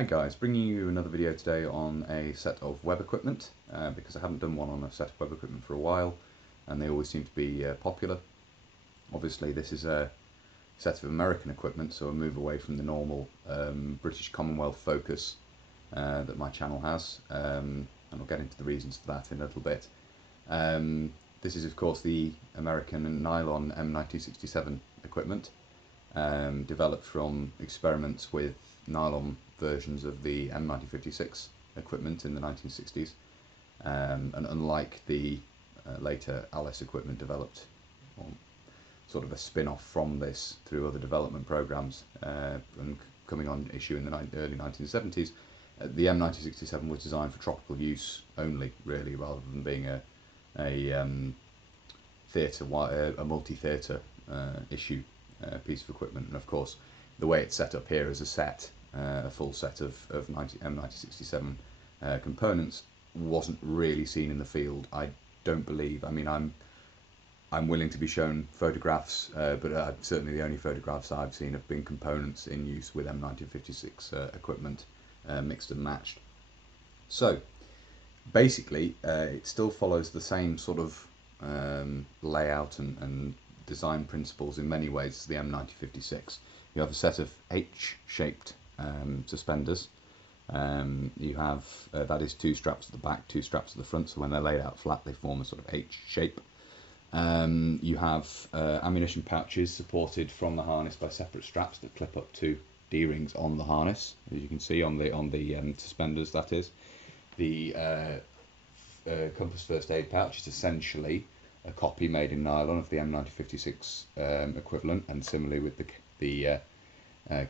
Hi guys, bringing you another video today on a set of web equipment because I haven't done one on a set of web equipment for a while and they always seem to be popular. Obviously this is a set of American equipment, so a move away from the normal British Commonwealth focus that my channel has, and I'll get into the reasons for that in a little bit. This is of course the American nylon M-1967 equipment, developed from experiments with nylon versions of the M-1956 equipment in the 1960s, and unlike the later Alice equipment developed, or sort of a spin-off from this through other development programs and coming on issue in the early 1970s, the M-1967 was designed for tropical use only, really, rather than being a multi-theatre issue piece of equipment. And of course the way it's set up here is a full set of M-1967 components wasn't really seen in the field, I don't believe. I mean, I'm willing to be shown photographs, but certainly the only photographs I've seen have been components in use with M-1956 equipment, mixed and matched. So basically it still follows the same sort of layout and design principles in many ways as the M-1956. You have a set of H-shaped suspenders. You have that is two straps at the back, two straps at the front, so when they're laid out flat they form a sort of H shape. You have ammunition pouches supported from the harness by separate straps that clip up to D-rings on the harness, as you can see on the suspenders. That is the compass first aid pouch is essentially a copy made in nylon of the M-1956 equivalent, and similarly with the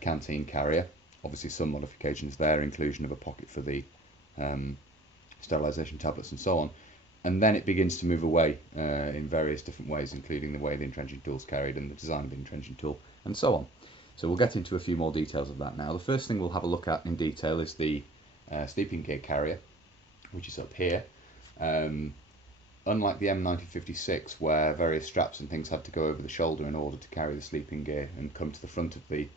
Canteen carrier. Obviously some modifications there, inclusion of a pocket for the sterilisation tablets and so on. And then it begins to move away in various different ways, including the way the entrenching tool is carried and the design of the entrenching tool and so on. So we'll get into a few more details of that now. The first thing we'll have a look at in detail is the sleeping gear carrier, which is up here. Unlike the M-1956, where various straps and things had to go over the shoulder in order to carry the sleeping gear and come to the front of the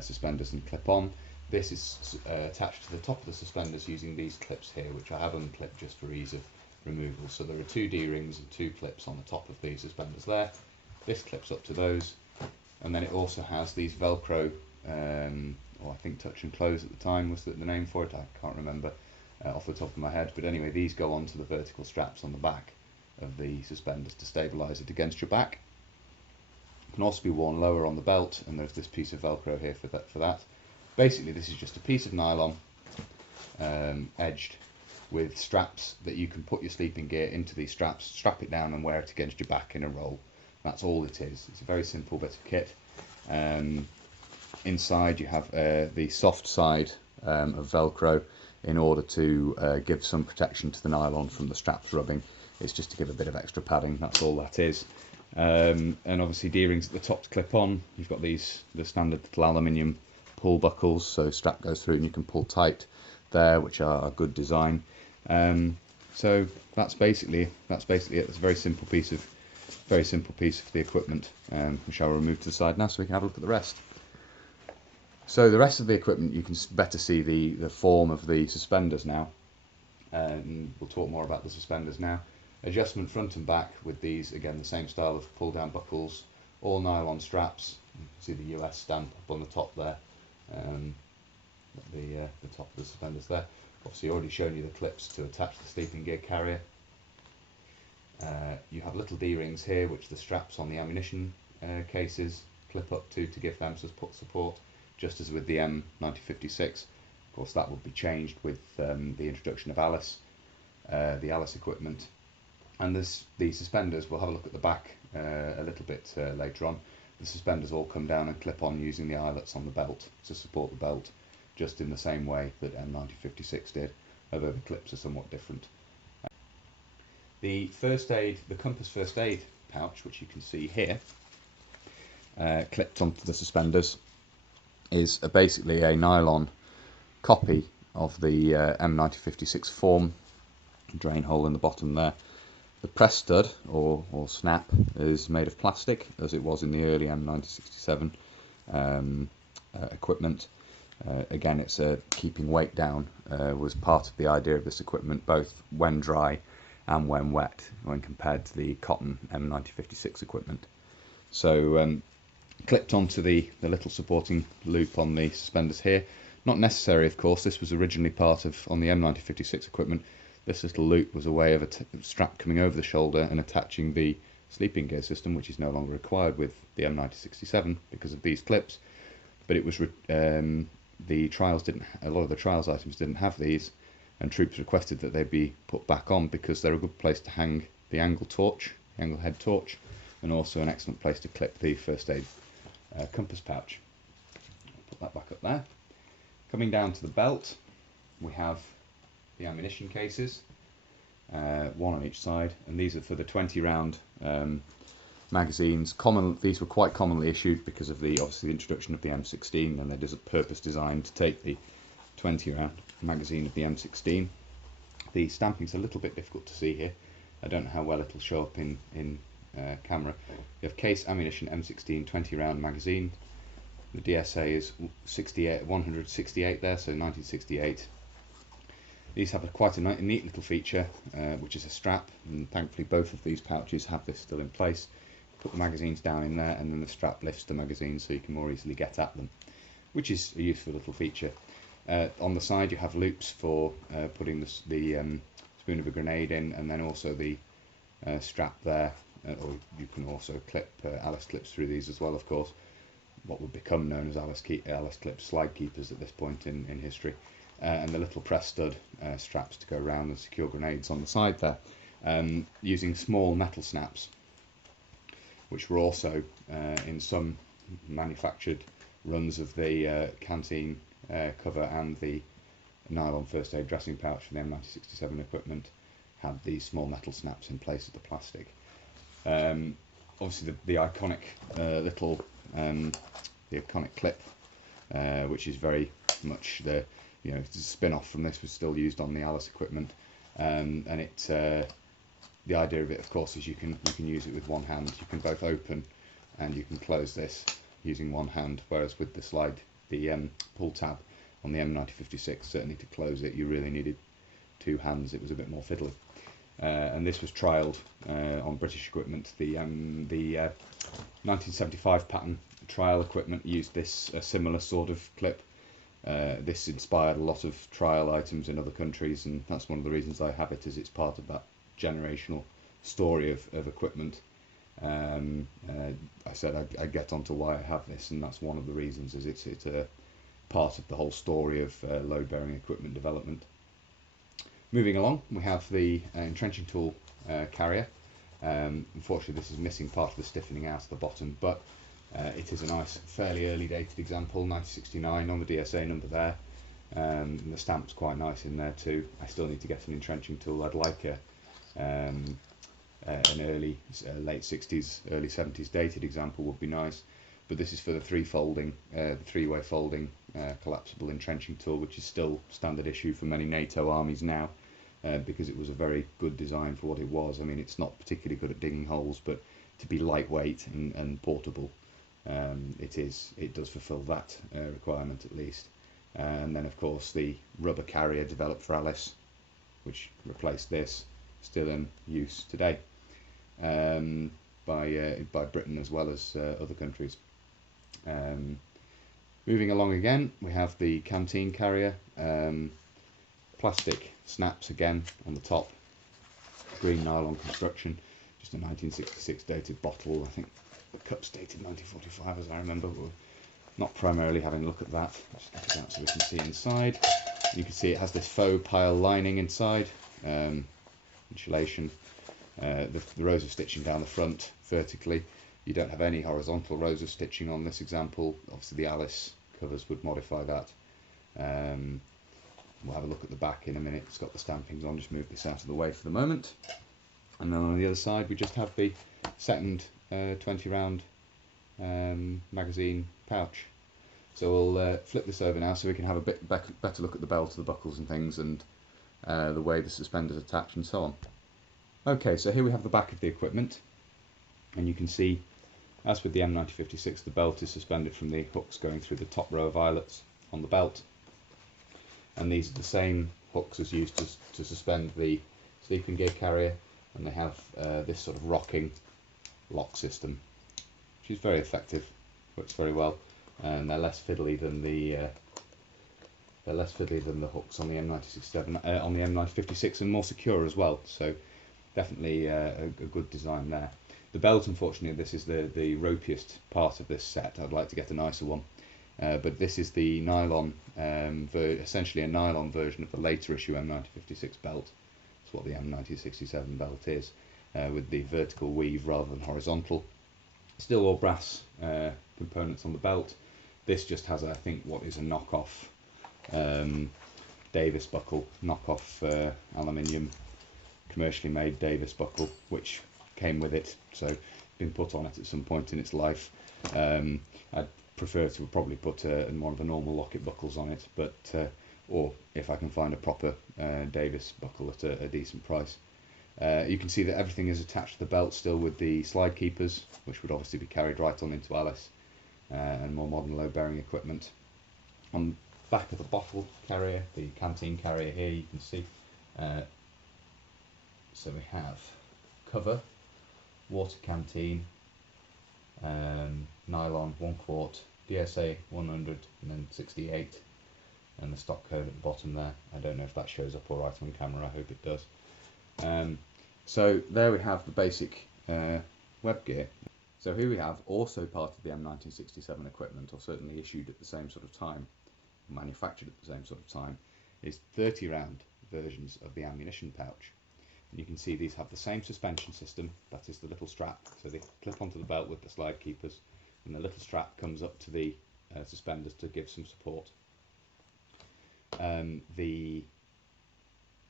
suspenders and clip on, this is attached to the top of the suspenders using these clips here, which I have unclipped just for ease of removal. So there are two D-rings and two clips on the top of the suspenders there. This clips up to those, and then it also has these Velcro, or I think touch and close at the time was the name for it, I can't remember off the top of my head, but anyway, these go onto the vertical straps on the back of the suspenders to stabilise it against your back. It can also be worn lower on the belt, and there's this piece of Velcro here for that. Basically this is just a piece of nylon edged with straps that you can put your sleeping gear into these straps, strap it down and wear it against your back in a roll. That's all it is. It's a very simple bit of kit. Inside you have the soft side of Velcro in order to give some protection to the nylon from the straps rubbing. It's just to give a bit of extra padding, that's all that is. And obviously D-rings at the top to clip on. You've got the standard little aluminium pull buckles, so strap goes through and you can pull tight there, which are a good design. So that's basically it. It's a very simple piece of the equipment, which I'll remove to the side now so we can have a look at the rest. So the rest of the equipment, you can better see the form of the suspenders now. We'll talk more about the suspenders now. Adjustment front and back with these, again the same style of pull down buckles, all nylon straps. You can see the US stamp up on the top there, the top of the suspenders there. Obviously already shown you the clips to attach the sleeping gear carrier. You have little D-rings here which the straps on the ammunition cases clip up to give them support, just as with the M-1956. Of course that would be changed with the introduction of Alice, the Alice equipment. And the suspenders, we'll have a look at the back a little bit later on. The suspenders all come down and clip on using the eyelets on the belt to support the belt, just in the same way that M-1956 did, although the clips are somewhat different. The compass first aid pouch, which you can see here, clipped onto the suspenders, is basically a nylon copy of the M-1956 form. Drain hole in the bottom there. The press stud or snap is made of plastic, as it was in the early M-1967 equipment. Again, it's keeping weight down was part of the idea of this equipment, both when dry and when wet, when compared to the cotton M-1956 equipment. So clipped onto the little supporting loop on the suspenders here. Not necessary, of course. This was originally part of, on the M-1956 equipment, this little loop was a way of a strap coming over the shoulder and attaching the sleeping gear system, which is no longer required with the M-1967 because of these clips. But it was the trials didn't. A lot of the trials items didn't have these, and troops requested that they be put back on because they're a good place to hang the angle torch, the angle head torch, and also an excellent place to clip the first aid compass pouch. Put that back up there. Coming down to the belt, we have the ammunition cases, one on each side, and these are for the 20 round magazines. These were quite commonly issued because of obviously the introduction of the M16, and they're purpose designed to take the 20 round magazine of the M16. The stamping's a little bit difficult to see here. I don't know how well it'll show up in camera. You have case ammunition M16 20 round magazine. The DSA is 168 there, so 1968. These have quite a neat little feature, which is a strap, and thankfully both of these pouches have this still in place. Put the magazines down in there, and then the strap lifts the magazine so you can more easily get at them, which is a useful little feature. On the side you have loops for putting the spoon of a grenade in, and then also the strap there, or you can also clip Alice clips through these as well, of course, what would become known as Alice clip slide keepers at this point in history. And the little press stud straps to go around the secure grenades on the side there, using small metal snaps, which were also in some manufactured runs of the Canteen cover and the nylon first aid dressing pouch for the M-1967 equipment had these small metal snaps in place of the plastic. Obviously the iconic little the iconic clip, which is very much it's a spin-off from this, was still used on the Alice equipment, and the idea of it, of course, is you can use it with one hand. You can both open and you can close this using one hand, whereas with the pull tab on the M-1956, certainly to close it you really needed two hands. It was a bit more fiddly, and this was trialled on British equipment. The 1975 pattern trial equipment used this similar sort of clip. This inspired a lot of trial items in other countries, and that's one of the reasons I have it, is it's part of that generational story of equipment. I said I'd get onto why I have this, and that's one of the reasons, is it's a part of the whole story of load-bearing equipment development. Moving along, we have the entrenching tool carrier. Unfortunately this is missing part of the stiffening out of the bottom, but it is a nice, fairly early dated example, 1969 on the DSA number there. And the stamp's quite nice in there too. I still need to get an entrenching tool. I'd like an early, late 60s, early 70s dated example would be nice. But this is for the three-way folding collapsible entrenching tool, which is still standard issue for many NATO armies now, because it was a very good design for what it was. I mean, it's not particularly good at digging holes, but to be lightweight and portable, it does fulfil that requirement at least. And then of course the rubber carrier developed for Alice, which replaced this, still in use today by Britain as well as other countries. Moving along again, we have the Canteen carrier, plastic snaps again on the top, green nylon construction, just a 1966 dated bottle. I think the cup's dated 1945 as I remember. We're not primarily having a look at that, just look at that so we can see inside. You can see it has this faux pile lining inside, insulation, the rows of stitching down the front vertically. You don't have any horizontal rows of stitching on this example. Obviously the Alice covers would modify that. We'll have a look at the back in a minute. It's got the stampings on. Just move this out of the way for the moment. And then on the other side we just have the second 20 round magazine pouch. So we'll flip this over now so we can have a bit better look at the belt, the buckles and things, and the way the suspenders attach and so on. Okay, so here we have the back of the equipment, and you can see, as with the M-1956, the belt is suspended from the hooks going through the top row of eyelets on the belt, and these are the same hooks as used to suspend the sleeping gear carrier, and they have this sort of rocking lock system, which is very effective, works very well, and they're less fiddly than the hooks on the M1967, on the M1956, and more secure as well. So definitely a good design there. The belt, unfortunately, this is the ropiest part of this set. I'd like to get a nicer one, but this is the nylon, essentially a nylon version of the later issue M1956 belt. That's what the M1967 belt is, with the vertical weave rather than horizontal. Still all brass components on the belt. This just has, I think, what is a knockoff Davis buckle, knockoff aluminium, commercially made Davis buckle, which came with it, so been put on it at some point in its life. I'd prefer to probably put one of the normal locket buckles on it, but or if I can find a proper Davis buckle at a decent price. You can see that everything is attached to the belt still with the slide keepers, which would obviously be carried right on into Alice, and more modern load bearing equipment. On the back of the bottle carrier, the Canteen carrier here, you can see, so we have cover, water canteen, nylon 1 quart, DSA 168, and the stock code at the bottom there. I don't know if that shows up alright on camera, I hope it does. So there we have the basic web gear. So here we have, also part of the M1967 equipment, or certainly issued at the same sort of time, manufactured at the same sort of time, is 30 round versions of the ammunition pouch. And you can see these have the same suspension system, that is the little strap, so they clip onto the belt with the slide keepers, and the little strap comes up to the suspenders to give some support. The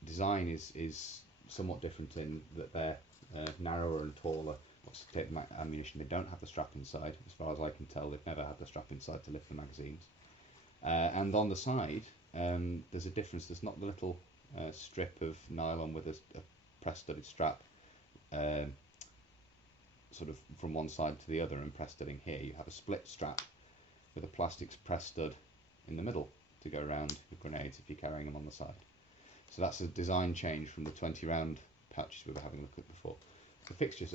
design is somewhat different in that they're narrower and taller. Obviously, take the ammunition, they don't have the strap inside. As far as I can tell, they've never had the strap inside to lift the magazines. And on the side, there's a difference. There's not the little strip of nylon with a press-studded strap sort of from one side to the other and press-studding here. You have a split strap with a plastic press stud in the middle to go around with grenades if you're carrying them on the side. So that's a design change from the 20 round pouches we were having a look at before. The fixtures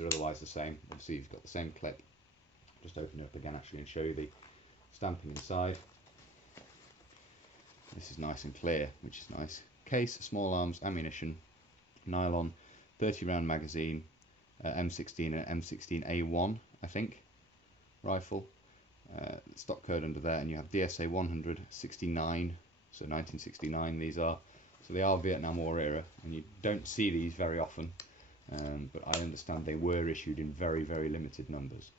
are otherwise the same. Obviously you've got the same clip. Just open it up again actually and show you the stamping inside. This is nice and clear, which is nice. Case, small arms, ammunition, nylon, 30 round magazine, M16 and M16A1 I think, rifle. Stock code under there, and you have DSA 169, so 1969 these are. So they are Vietnam War era, and you don't see these very often, but I understand they were issued in very, very limited numbers.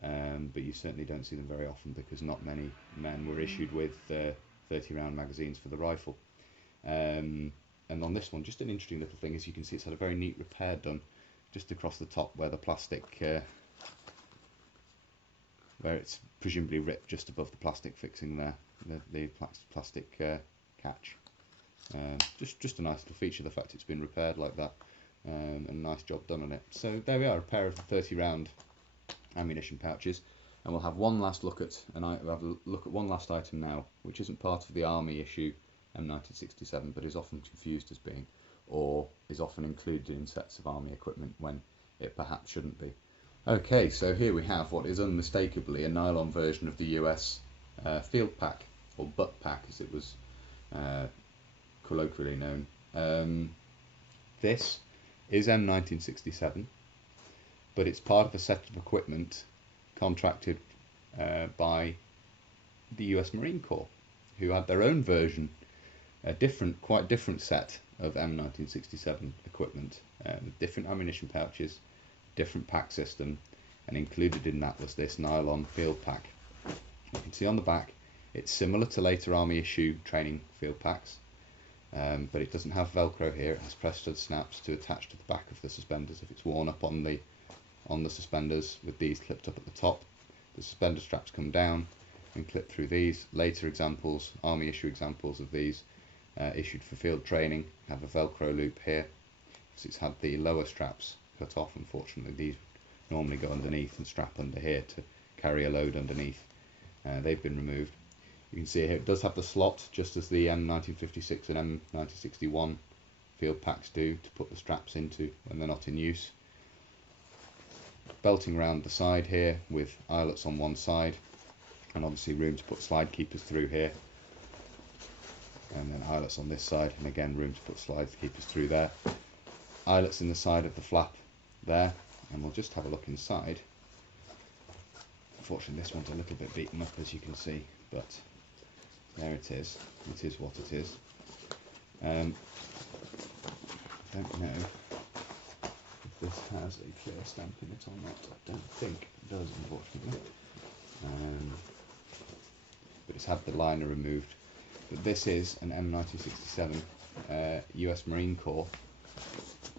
But you certainly don't see them very often because not many men were issued with 30 round magazines for the rifle. And on this one, just an interesting little thing is you can see it's had a very neat repair done just across the top where the plastic, where it's presumably ripped just above the plastic fixing there, the plastic catch. Just a nice little feature, the fact it's been repaired like that, and a nice job done on it. So there we are, a pair of 30 round ammunition pouches, and we'll have one last look at one last item now, which isn't part of the Army issue M1967, but is often confused as being, or is often included in sets of Army equipment when it perhaps shouldn't be. Okay, so here we have what is unmistakably a nylon version of the US field pack, or butt pack as it was colloquially known. This is M1967, but it's part of a set of equipment contracted by the US Marine Corps, who had their own version, a quite different set of M1967 equipment, with different ammunition pouches, different pack system, and included in that was this nylon field pack. You can see on the back it's similar to later Army issue training field packs, but it doesn't have Velcro here. It has press stud snaps to attach to the back of the suspenders if it's worn up on the suspenders, with these clipped up at the top. The suspender straps come down and clip through these. Later examples, Army issue examples of these issued for field training have a Velcro loop here, because it's had the lower straps cut off. Unfortunately, these normally go underneath and strap under here to carry a load underneath. They've been removed. You can see here it does have the slot, just as the M1956 and M1961 field packs do, to put the straps into when they're not in use. Belting around the side here with eyelets on one side, and obviously room to put slide keepers through here, and then eyelets on this side, and again room to put slide keepers through there. Eyelets in the side of the flap there, and we'll just have a look inside. Unfortunately this one's a little bit beaten up, as you can see, but there it is. It is what it is. I don't know if this has a clear stamp in it or not. I don't think it does, unfortunately. But it's had the liner removed. But this is an M1967 US Marine Corps.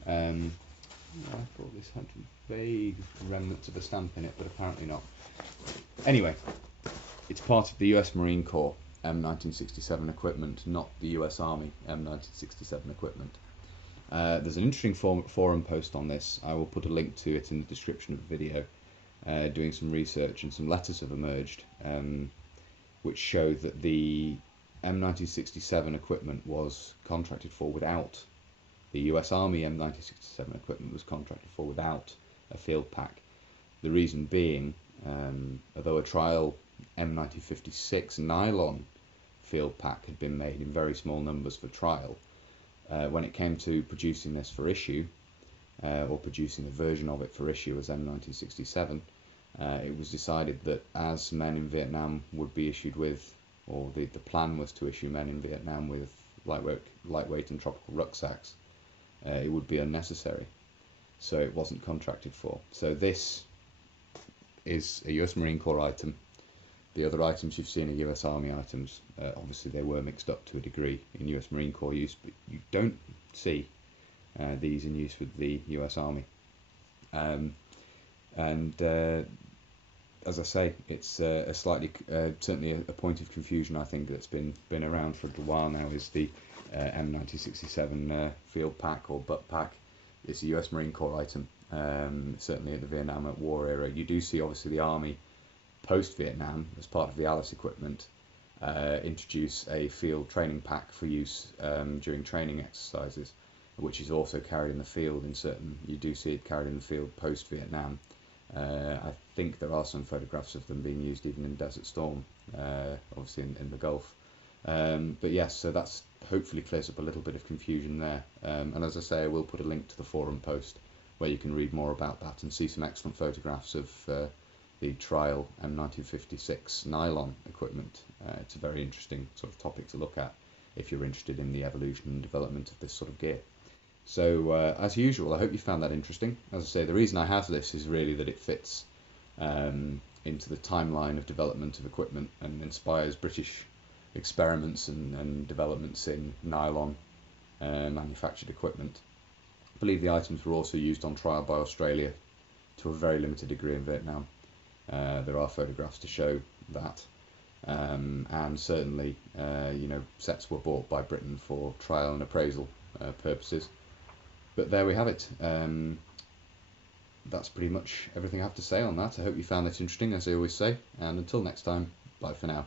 I thought this had vague remnants of a stamp in it, but apparently not. Anyway, it's part of the US Marine Corps M1967 equipment, not the US Army M1967 equipment. There's an interesting forum post on this. I will put a link to it in the description of the video, doing some research, and some letters have emerged which show that the M1967 equipment was contracted for without, the US Army M1967 equipment was contracted for without a field pack. The reason being, although a trial M1956 nylon field pack had been made in very small numbers for trial, when it came to producing this for issue, or producing a version of it for issue as M1967, it was decided that as men in Vietnam would be issued with, or the plan was to issue men in Vietnam with lightweight and tropical rucksacks, it would be unnecessary. So it wasn't contracted for. So this is a US Marine Corps item. The other items you've seen are US Army items. Obviously they were mixed up to a degree in US Marine Corps use, but you don't see these in use with the US Army. As I say, it's a slightly, certainly a point of confusion I think that's been around for a while now, is the M1967 field pack or butt pack. It's a US Marine Corps item, certainly at the Vietnam War era. You do see obviously the Army post-Vietnam, as part of the Alice equipment, introduce a field training pack for use during training exercises, which is also carried in the field in certain, you do see it carried in the field post-Vietnam. I think there are some photographs of them being used even in Desert Storm, obviously in the Gulf. But yes, so that's hopefully clears up a little bit of confusion there. And as I say, I will put a link to the forum post where you can read more about that and see some excellent photographs of the trial M1956 nylon equipment. It's a very interesting sort of topic to look at if you're interested in the evolution and development of this sort of gear. So as usual, I hope you found that interesting. As I say, the reason I have this is really that it fits into the timeline of development of equipment and inspires British experiments and developments in nylon manufactured equipment. I believe the items were also used on trial by Australia to a very limited degree in Vietnam. There are photographs to show that, and certainly sets were bought by Britain for trial and appraisal purposes. But there we have it. That's pretty much everything I have to say on that. I hope you found this interesting, as I always say, and until next time, bye for now.